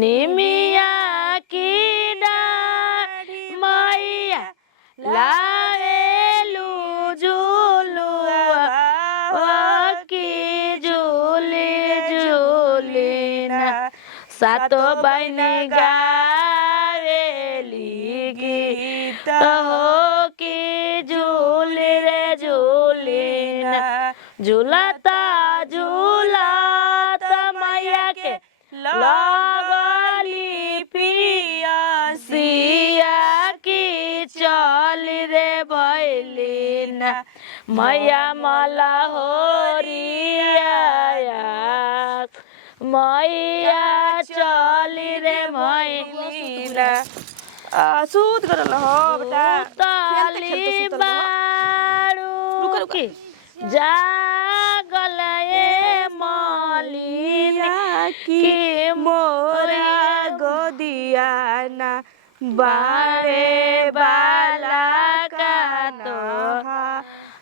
निमिया की डाढ़ी मैया लावेलू झूलुआ की झूली झूली ना सातो बहन गावेली गीत हो की झूली रे झूली ना झूलता झूलता मैया के लगली पियसिया की चल रे भैली ना मैया मला होरिया मैया चली रे भैली ना सूत करल हो बेटा ताली बारू की जागल ए मलिना की मोरा गोदिया ना बारे बाला का तो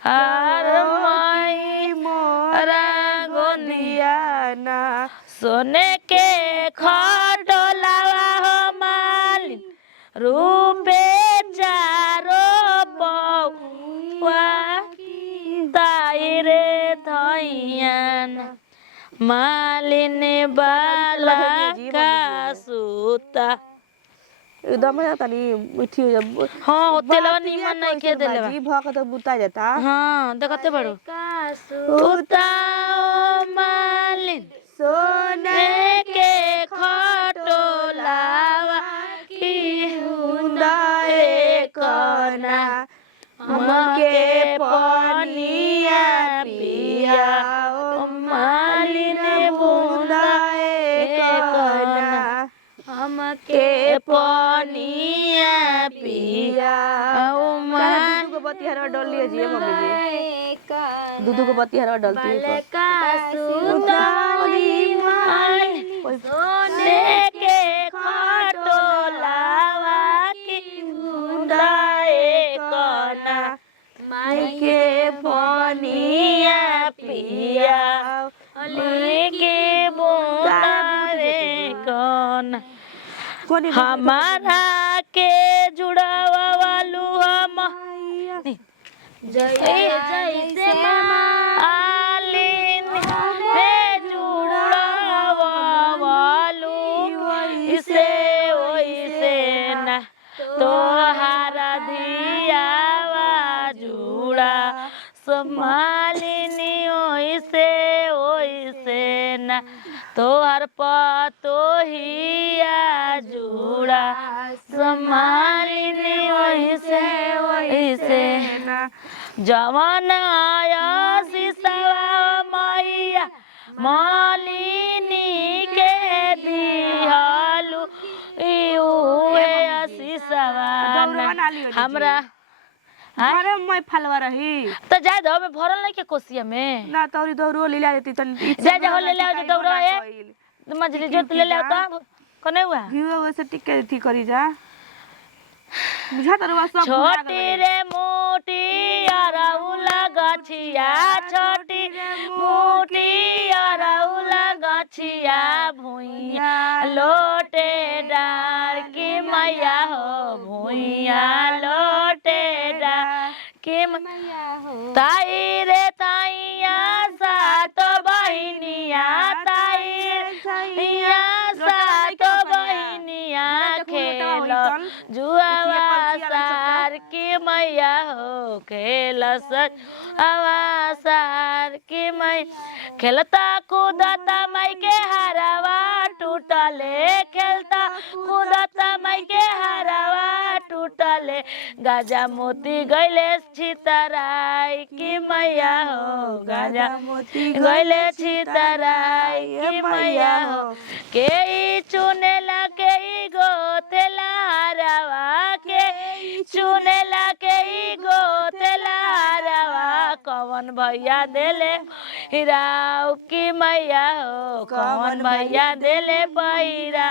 हर मई मोरा गोदिया ना सोने के खटोलावा हो मालिन रूपे चारो पौआ ताई रे थैयान मालिन बाला का सूता एकदम है तनी मिठी हो जब हाँ होते लगा निमन नहीं के देले जी भक तो बुता जाता हाँ देखते बड़ो सूता ओ मालिन सोने के खटोलावा की हुंदाए कना हमके पनिया पिया ओ मालिन बुंदाए कना हमके पनिया पिया ओ दूध को बत्ती हरा डाल लिया जी मम्मी जी दूध को बत्ती हरा डालती है सोने के खटोलावा की हुंदाए कना माई के पनिया पिया के बुंदाए कना हमारा के जुड़ावा वालू हम जय जय आलिन हे जुड़ावा वालू इसे ओइसे ना तोहारा धियावा जुड़ा समालिनी ओइसे ओइसे ना तोहर पतोहिया जुड़ा समालिनी ओइसे ओइसे ना जवन आया सिसवा मैया मालिनी के दिहलु इउए सिसवा हमरा अरे मैं फलवा रही तो जाय दो में भरल नहीं के कोसिया में ना तौरी दौरो ले ले देती तनी जा जा हो ले ले जो दौरा है मछली जोत ले ले तो कने हुआ घीवा वैसे टिके थी करी जा बुझा तरवा सब छोटी रे मोटी अरउला गछिया छोटी मोटी अरउला गछिया भुइया लोटे डार की मैया हो भुइया लोटे डार की मैया हो ताई रे ताइया सात बहिनिया ताई रे सात बहिनिया खेल जुआवा सार की मैया हो खेल सवा सार की मै खेलता कूदता माई के हरावा टूटले खेलता कूदता माई के हरावा टूटले गाजा मोती गैले छितराई की मैया हो गाजा मोती गैले छितराई की मैया हो के चुनेला के गोतेला हरावा के चुनेला के गोतेला हरावा कौन भैया देले हिराव की मैया हो कौन भैया देले पैरा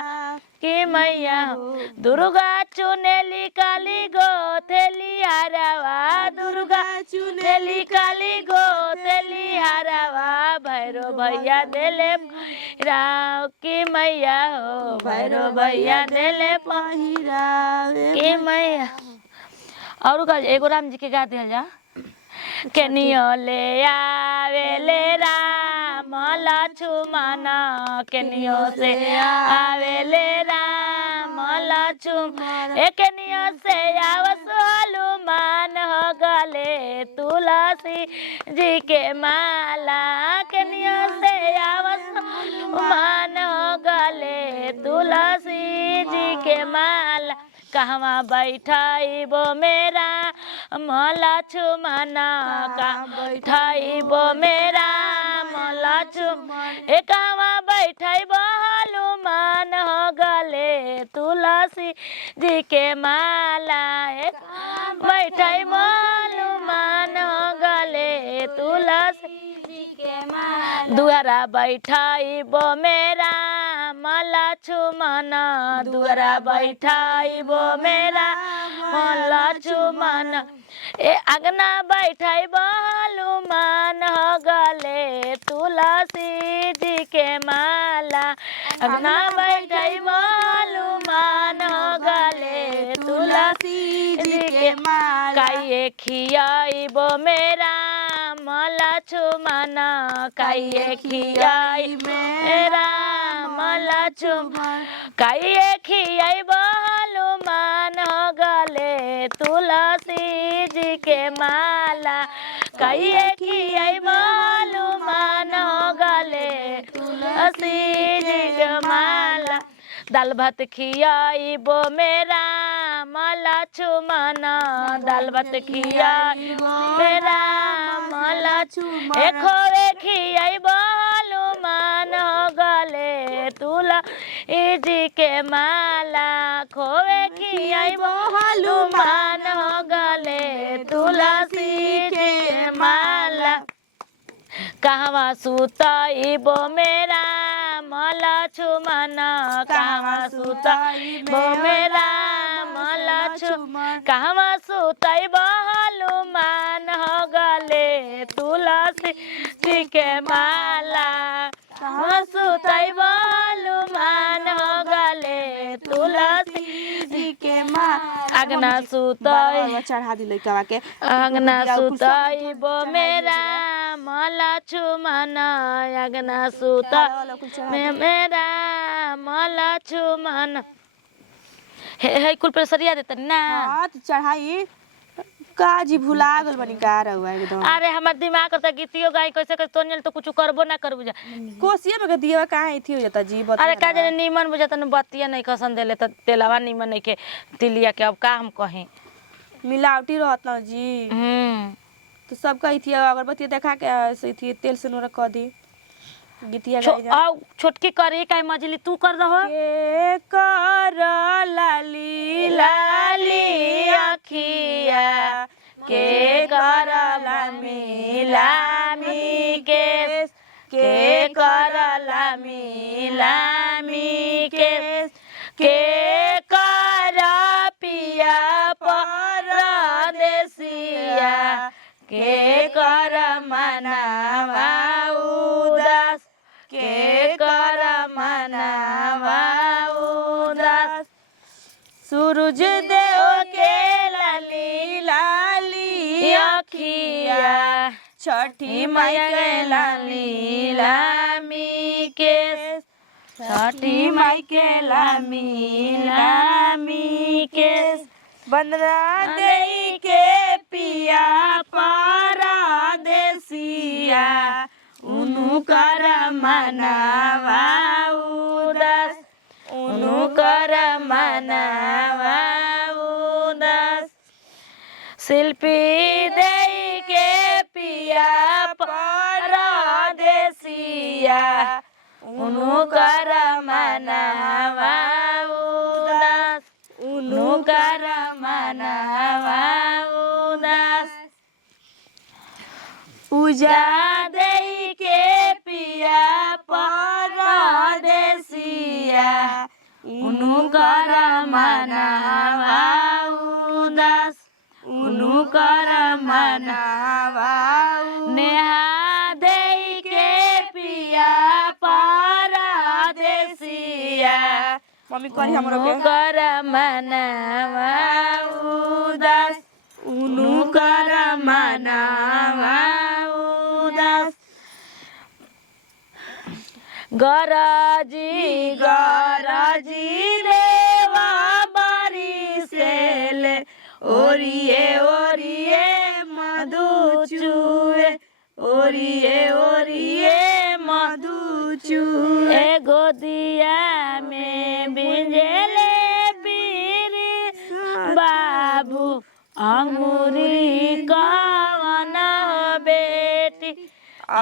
कि मैया दुर्गा चुनेली काली गोथेली हरवा दुर्गा चुनेली काली गोथेली हरवा भैरो भैया देले राव कि मैया हो भैरो भैया देले कि मैया। और एगो राम जी के गा दिया जा केनियो ले आवेले राम लक्ष्मण केनियो से आवेले राम लक्ष्मण केनियो से आवस हनुमान हो गले तुलसी जी के माला केनियो से आवस हनुमान हो गले तुलसी जी के माला कहवा बैठाइबो मेरा लक्ष्मण का बैठाइबो मेरा लक्ष्मण कहवा बैठाइबो हनुमान हो गले तुलसी जी के माला बैठाइबो हनुमान हो गले तुलसी जी के माला दुआरा बैठाइबो मेरा लक्ष्मण दुआरा बैठाइबो मेरा लक्ष्मण अगना बैठाइबो हनुमान हो गले तुलसी जी के माला अगना बैठाइबो हनुमान हो गले तुलसी जी के माला काइए खियाइबो मेरा लक्ष्मण काइए खियाई मेरा लक्ष्मण काइए खियाइबो हनुमान हो गले तुलसी जी के माला काइए खियाइबो हनुमान हो गले तुलसी जी के माला दाल भात खियाइबो मेरा लक्ष्मण दाल भात खियाइबो मेरा लक्ष्मण खोवे खियाइबो हनुमान हो गले तुलसी जी के माला खोवे खियाइबो हनुमान हो गले तुलसी जी के माला कहवा सुताइबो मेरा लक्ष्मण कहवा सुताइबो मेरा लक्ष्मण कहवा सुताइबो हनुमान हो गले तुलसी जी के माला कहवा सुताइबो हनुमान हो गले तुलसी जी के माला अगना सुताई चढ़ा दी लइका के अगना सुताइबो मेरा लक्ष्मण अगना सुता मेरा लक्ष्मण हे कुल पर सरिया देत ना हां तो चढ़ाई काजी भुला गल बनी का रहुआ एकदम अरे हमर दिमाग करता गीतियो गाई कैसे कैसे तोनियल तो कुछ करबो ना करबो जा कोसिया में दिया काहे थी हो जाता जी बत अरे का जने नीमन बुझाता न बतिया नहीं कसन देले त तेलावा नीमन नहीं के तिलिया के अब का हम कहें मिलावटी रहत ना जी तो सब कही थी अगरबत्ती देखा के ऐसे थी तेल से नोरा क दी गीतिया गाई जा आ छोटकी करे काहे मजली तू कर रहो के कर लाली लाली अखिया के कर लामी लामी के कर लामी लामी के कर पिया परदेसिया के कर मनावा उदास के कर मनावा उदास सूरज देव के लाली लाली अखिया छठी मैया के लाली लामी के छठी माई के लामी लामी के बंदरा दे के पिया परदेसिया उनु कर मनावा उदास उनु कर मनावा उदास शिल्पी दे के पिया परदेसिया उनु कर मनावा उदास उनु कर मनावा उदास पूजा दे के पिया परदेसिया उनु कर मनवा उदास उनु कर मनवा नेहा देई के पिया परदेसिया मम्मी करी हमरो के कर मनवा उदास उनु कर मनवा उदास गरजी देवा बारी सेले ओरिए ओरिए मधु चुए ओरिए ओरिए मधु चुए गोदिया में बिंजेले पीरी बाबू अंगूरी कवन बेटी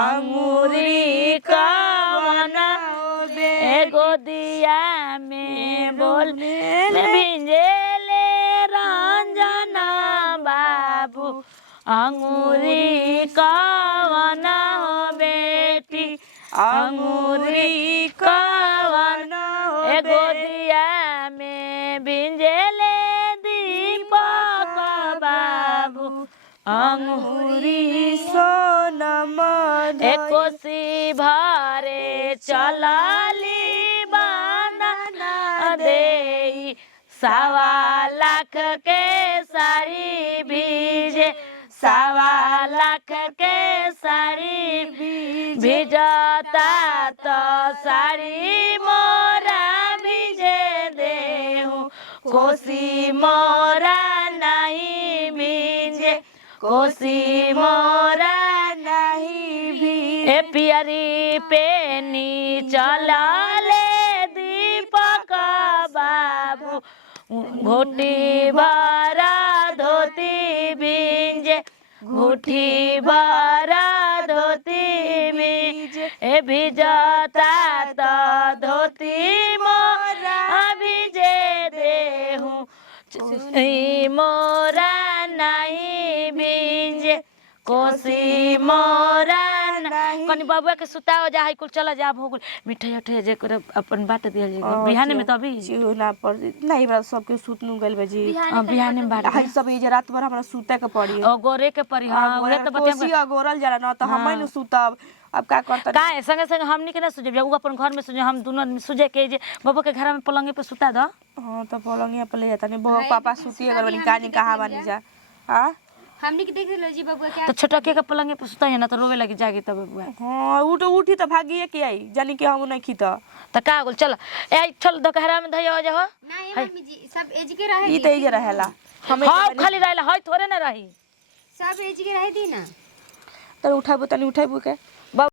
अंगूरी कवन गोदिया में बोल बिंजेले रंजना बाबू अंगूरी कवन बेटी अंगूरी कवन गोदिया में बिंजेले दीपक बाबू अंगूरी सोनम कोसी भरे चलली बंदना देई 1.25 लाख के साड़ी भीजे 1.25 लाख के साड़ी भिजता तो साड़ी मोरा भिजे देहूँ कोसी मोरा नहीं भीजे कोसी मोरा नहीं भी ए पियरी पेनी चलाले दीपक बाबू घोटी भरा धोती भिंजे घुटी भरा धोती भिंजे ए भिजता तो धोती मोरा भिजे देहूँ मोरा नहीं भिंजे कोसी मोरा कनी बबुआ के सुताओ जा कुल चला जा भोगुल मिठाई उठाई जे कर अपन बात दिया जे बिहाने में तो अभी ना पर नहीं बरा सब के सुत नु गइल बजी बिहाने में बात हाई सब ई जे रात भर हमरा सुते के पड़ी गोरे के पड़ी हां गोरे तो बतिया कोसी गोरल जाला न तो हम न सुतब अब का करत का है संगे संगे हमनी के ना सुजे उ अपन घर में सुजे हम दोनों आदमी सुजे के जे बबू के घर में पलंगे पे सुता दो हां तो पलंगे पे ले जाता नहीं बहु पापा सुतिए कर बनी कानी कहां बनी जा हां हमनी के देख लो जी बबुआ क्या तो छोटा के पलंगे पे सुता है ना तो रोवे लगी जागी तब बबुआ हां उठी तो भागिए के आई जानी के हम नहीं खीता त का गोल चल ए चल दकहरा में धइयो जा हो ना ये मम्मी जी सब एज के रहे ई त ई रहेला हम खाली रहला हई थोड़े ना रही सब एज के रहे दी ना तो उठाबो तनी उठाबो के